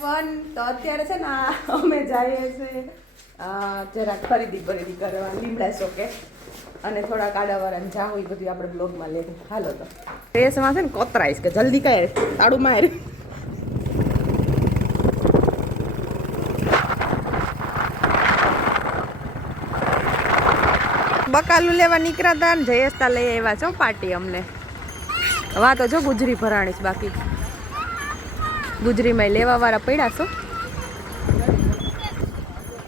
Everyone. તો અત્યારે છે ને અમે જઈએ છીએ જરાક ખરીદી કરવા લીમડા ચોકે અને થોડા કાડાવાળાને જાવ એ બધું આપણે બ્લોગમાં લઈએ. હાલો તો રેસમાં છે ને કોતરાઈશ કે જલ્દી કાંઈ તાળું માર. બકાલું લેવા નીકળ્યા હતા ને જયેશતા લઈ આવ્યા છો પાર્ટી અમને. વા તો જો ગુજરી ભરાણીશ, બાકી ગુજરીમાં લેવા વાળા પડ્યા છો.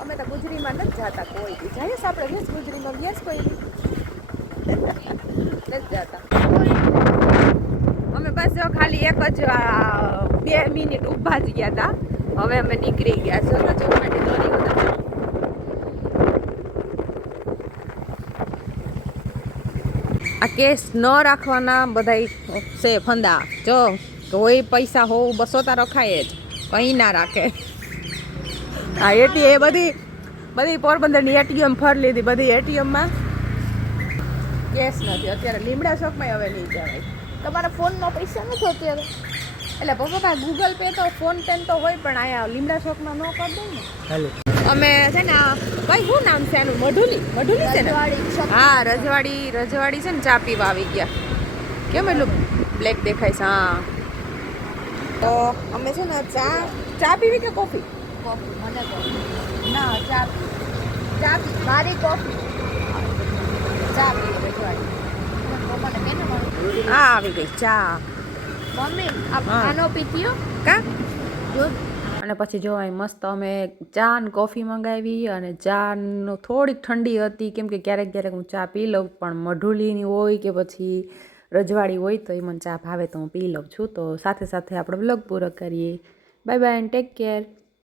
અમે તો ગુજરીમાં નથી જતા કોઈ દી. જયેશ આપણે વ્યસ ગુજરીમાં વ્યસ કોઈ દી નથી જતા અમે. બસ જો ખાલી એક જ 2 મિનિટ ઊભા જ ગયા હતા. હવે અમે નીકળી ગયા છો તો ચોપાટી દોરી હતા. આ કેસ ન રાખવાના બધા છે ફંદા. જો કોઈ પૈસા હોવ 200 રખાય જ, કંઈ ના રાખે. હા એ બધી પોરબંદરની એટીએમ ફર લીધી. બધી એટીએમમાં કેસ નથી અત્યારે. લીમડા ચોકમાં હવે નહીં જવાય. તમારા ફોનમાં પૈસા નથી અત્યારે. એટલે પપ્પા ગૂગલ પે તો ફોન પે તો હોય, પણ અહીંયા લીમડા ચોકમાં ન કરી દે ને. હાલો અમે છે ને ભાઈ શું નામ છે એનું? મઢુલી છે ને? હા રજવાડી છે ને. ચા પીવા આવી ગયા. કેમ એટલું બ્લેક દેખાય છે? હા તો અમે છે ને ચા પીવી કે કોફી? કોફી. મને કોફી ના. ચા મારી કોફી. ચા પીવી રજવાડી. હા આવી ગઈ ચા. મમ્મી આનો પીતીયો કા દૂધ. અને પછી જો અહીં મસ્ત અમે ચા ને કોફી મંગાવી. અને ચા થોડીક ઠંડી હતી, કેમ કે ક્યારેક હું ચા પી લઉં, પણ મઢુલીની હોય કે પછી રજવાડી હોય તો એ મને ચા ભાવે તો હું પી લઉં છું. તો સાથે સાથે આપણે બ્લોગ પૂરો કરીએ. Bye bye and take care.